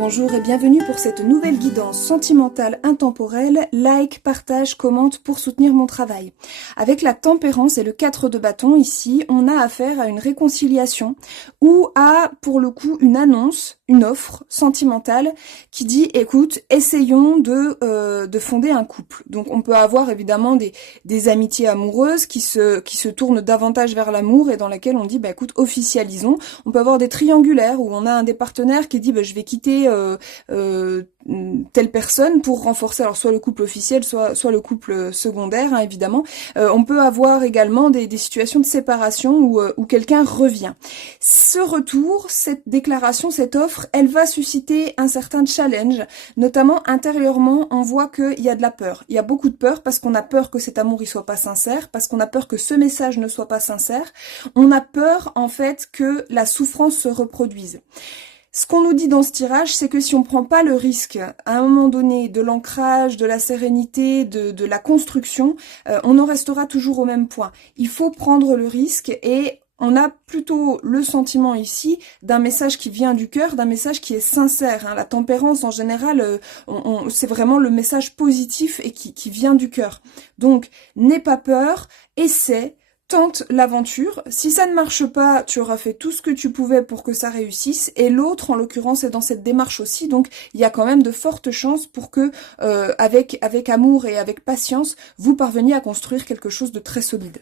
Bonjour et bienvenue pour cette nouvelle guidance sentimentale intemporelle. Like, partage, commente pour soutenir mon travail. Avec la tempérance et le 4 de bâton ici, on a affaire à une réconciliation ou à, pour le coup, une annonce, une offre sentimentale qui dit « écoute, essayons de fonder un couple ». Donc on peut avoir évidemment des amitiés amoureuses qui se tournent davantage vers l'amour et dans lesquelles on dit « écoute, officialisons ». On peut avoir des triangulaires où on a un des partenaires qui dit « je vais quitter telle personne pour renforcer alors soit le couple officiel, soit le couple secondaire, hein, évidemment. On peut avoir également des situations de séparation où quelqu'un revient. Ce retour, cette déclaration, cette offre, elle va susciter un certain challenge, notamment intérieurement, on voit qu'il y a de la peur. Il y a beaucoup de peur parce qu'on a peur que cet amour il soit pas sincère, parce qu'on a peur que ce message ne soit pas sincère. On a peur en fait que la souffrance se reproduise. Ce qu'on nous dit dans ce tirage, c'est que si on prend pas le risque, à un moment donné, de l'ancrage, de la sérénité, de la construction, on en restera toujours au même point. Il faut prendre le risque et on a plutôt le sentiment ici d'un message qui vient du cœur, d'un message qui est sincère. Hein. La tempérance, en général, c'est vraiment le message positif et qui vient du cœur. Donc, n'aie pas peur, essaie. Tente l'aventure. Si ça ne marche pas, tu auras fait tout ce que tu pouvais pour que ça réussisse. Et l'autre, en l'occurrence, est dans cette démarche aussi. Donc, il y a quand même de fortes chances pour que, avec amour et avec patience, vous parveniez à construire quelque chose de très solide.